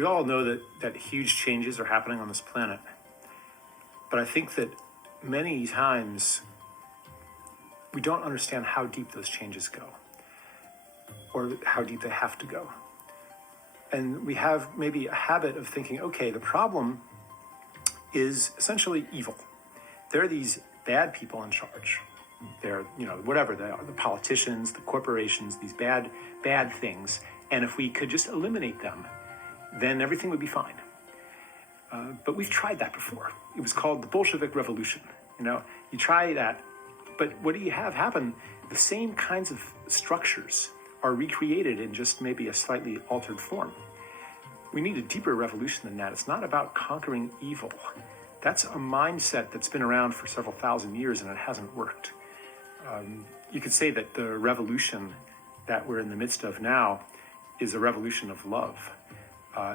we all know that huge changes are happening on this planet. But I think that many times we don't understand how deep those changes go or how deep they have to go. And we have maybe a habit of thinking, okay, the problem is essentially evil. There are these bad people in charge. They're, whatever they are, the politicians, the corporations, these bad things. And if we could just eliminate them, then everything would be fine. But we've tried that before. It was called the Bolshevik Revolution. You try that, but what do you have happen? The same kinds of structures are recreated in just maybe a slightly altered form. We need a deeper revolution than that. It's not about conquering evil. That's a mindset that's been around for several thousand years and it hasn't worked. You could say that the revolution that we're in the midst of now is a revolution of love.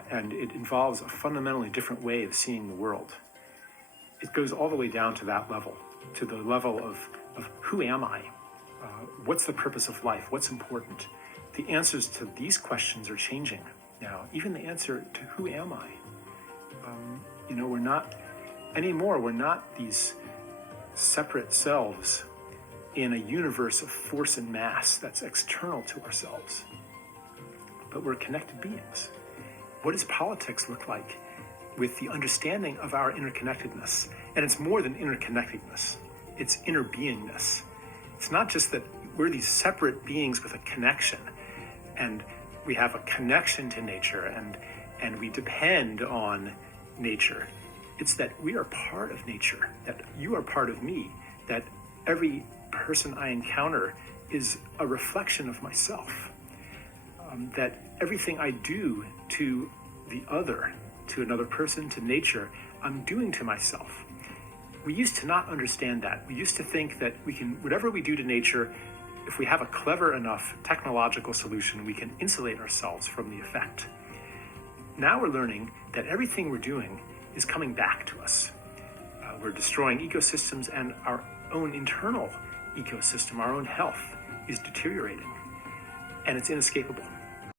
And it involves a fundamentally different way of seeing the world. It goes all the way down to that level, to the level of who am I? What's the purpose of life? What's important? The answers to these questions are changing now. Even the answer to who am I? We're not anymore. We're not these separate selves in a universe of force and mass that's external to ourselves. But we're connected beings. What does politics look like with the understanding of our interconnectedness? And it's more than interconnectedness. It's inner beingness. It's not just that we're these separate beings with a connection and we have a connection to nature and we depend on nature. It's that we are part of nature, that you are part of me, that every person I encounter is a reflection of myself. That everything I do to the other, to another person, to nature, I'm doing to myself. We used to not understand that. We used to think that we can, whatever we do to nature, if we have a clever enough technological solution, we can insulate ourselves from the effect. Now we're learning that everything we're doing is coming back to us. We're destroying ecosystems and our own internal ecosystem, our own health is deteriorating, and it's inescapable.